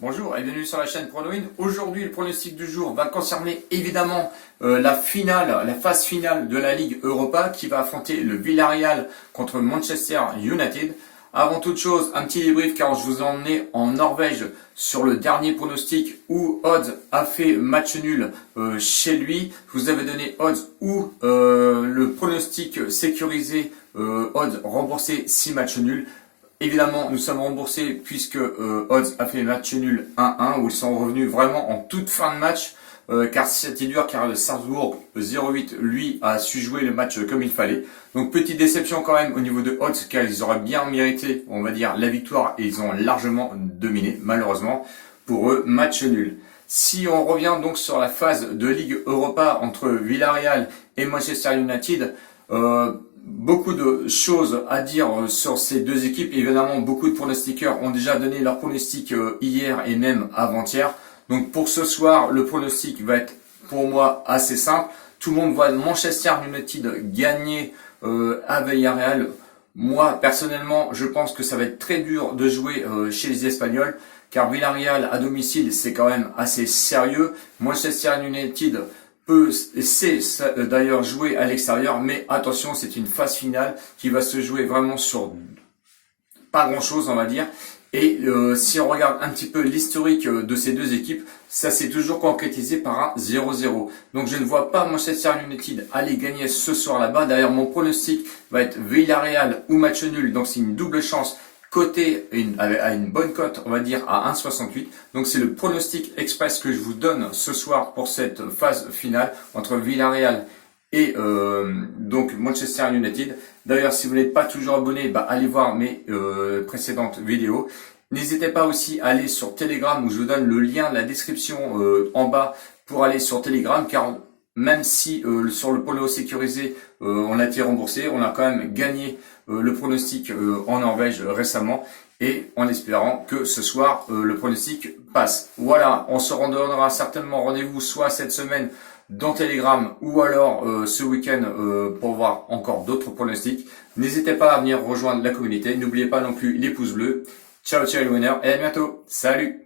Bonjour et bienvenue sur la chaîne PronoWin. Aujourd'hui, le pronostic du jour va concerner évidemment la phase finale de la Ligue Europa qui va affronter le Villarreal contre Manchester United. Avant toute chose, un petit débrief car je vous ai emmené en Norvège sur le dernier pronostic où Odds a fait match nul chez lui. Je vous avais donné Odds où le pronostic sécurisé Odds remboursé 6 matchs nuls. Évidemment, nous sommes remboursés puisque Odds a fait match nul 1-1 où ils sont revenus vraiment en toute fin de match car c'était dur car le Salzbourg 0-8 lui a su jouer le match comme il fallait. Donc petite déception quand même au niveau de Odds car ils auraient bien mérité, on va dire, la victoire et ils ont largement dominé. Malheureusement pour eux, match nul. Si on revient donc sur la phase de Ligue Europa entre Villarreal et Manchester United, beaucoup de choses à dire sur ces deux équipes. Évidemment, beaucoup de pronostiqueurs ont déjà donné leur pronostic hier et même avant-hier. Donc pour ce soir, le pronostic va être pour moi assez simple. Tout le monde voit Manchester United gagner à Villarreal. Moi, personnellement, je pense que ça va être très dur de jouer chez les Espagnols, car Villarreal à domicile, c'est quand même assez sérieux. Manchester United sait d'ailleurs jouer à l'extérieur, mais attention, c'est une phase finale qui va se jouer vraiment sur pas grand chose, on va dire. Et si on regarde un petit peu l'historique de ces deux équipes, ça s'est toujours concrétisé par un 0-0. Donc je ne vois pas Manchester United aller gagner ce soir là-bas. D'ailleurs, mon pronostic va être Villarreal ou match nul, donc c'est une double chance coté à une bonne cote, on va dire à 1,68. Donc c'est le pronostic express que je vous donne ce soir pour cette phase finale entre Villarreal et donc Manchester United. D'ailleurs, si vous n'êtes pas toujours abonné, allez voir mes précédentes vidéos. N'hésitez pas aussi à aller sur Telegram où je vous donne le lien de la description en bas pour aller sur Telegram, car même si sur le prono sécurisé on a été remboursé, on a quand même gagné le pronostic en Norvège récemment, et en espérant que ce soir le pronostic passe. Voilà, on se donnera certainement rendez-vous soit cette semaine dans Telegram ou alors ce week-end pour voir encore d'autres pronostics. N'hésitez pas à venir rejoindre la communauté. N'oubliez pas non plus les pouces bleus. Ciao ciao les winners et à bientôt. Salut!